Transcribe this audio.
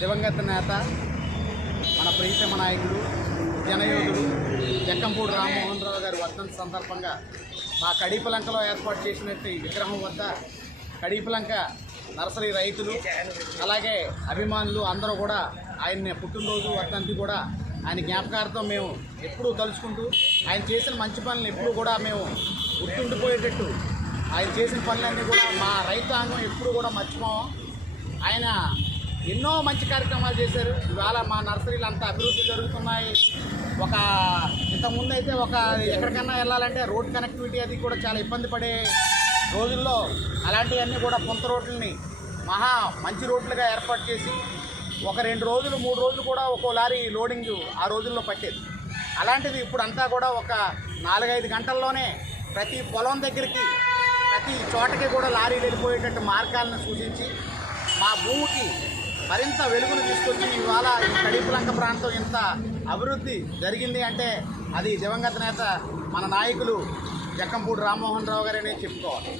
దివంగత నేత మన ప్రీతమ నాయకుడు జనయోధుడు జక్కంపూడి రామ్మోహన్ రావు గారి వర్ధంతి సందర్భంగా మా కడీపలంకలో ఏర్పాటు చేసినట్టు ఈ విగ్రహం వద్ద కడీపలంక నర్సరీ రైతులు అలాగే అభిమానులు అందరూ కూడా ఆయన పుట్టినరోజు వర్ధంతి కూడా ఆయన జ్ఞాపకార్థం మేము ఎప్పుడూ తలుచుకుంటూ ఆయన చేసిన మంచి పనులు ఎప్పుడూ కూడా మేము గుర్తుండిపోయేటట్టు ఆయన చేసిన పనులన్నీ కూడా మా రైతాంగం ఎప్పుడు కూడా మర్చిపోం. ఆయన ఎన్నో మంచి కార్యక్రమాలు చేశారు. ఇవాళ మా నర్సరీలు అంతా అభివృద్ధి జరుగుతున్నాయి. ఒక ఇంతకుముందు అయితే ఒక ఎక్కడికన్నా వెళ్ళాలంటే రోడ్ కనెక్టివిటీ అది కూడా చాలా ఇబ్బంది పడే రోజుల్లో అలాంటివన్నీ కూడా పొంత రోడ్లని మహా మంచి రోడ్లుగా ఏర్పాటు చేసి ఒక రెండు రోజులు మూడు రోజులు కూడా ఒక్కో లారీ లోడింగ్ ఆ రోజుల్లో పట్టేది. అలాంటిది ఇప్పుడు అంతా కూడా ఒక నాలుగైదు గంటల్లోనే ప్రతి పొలం దగ్గరికి ప్రతి చోటకి కూడా లారీలు వెళ్ళిపోయేటట్టు మార్గాలను సూచించి మా భూమికి మరింత వెలుగును తీసుకొచ్చి ఇవాళ ఈ కడిపులంక ప్రాంతం ఇంత అభివృద్ధి జరిగింది అంటే అది దివంగత నేత మన నాయకులు జక్కంపూడి రామ్మోహన్ రావు గారని చెప్పుకోవాలి.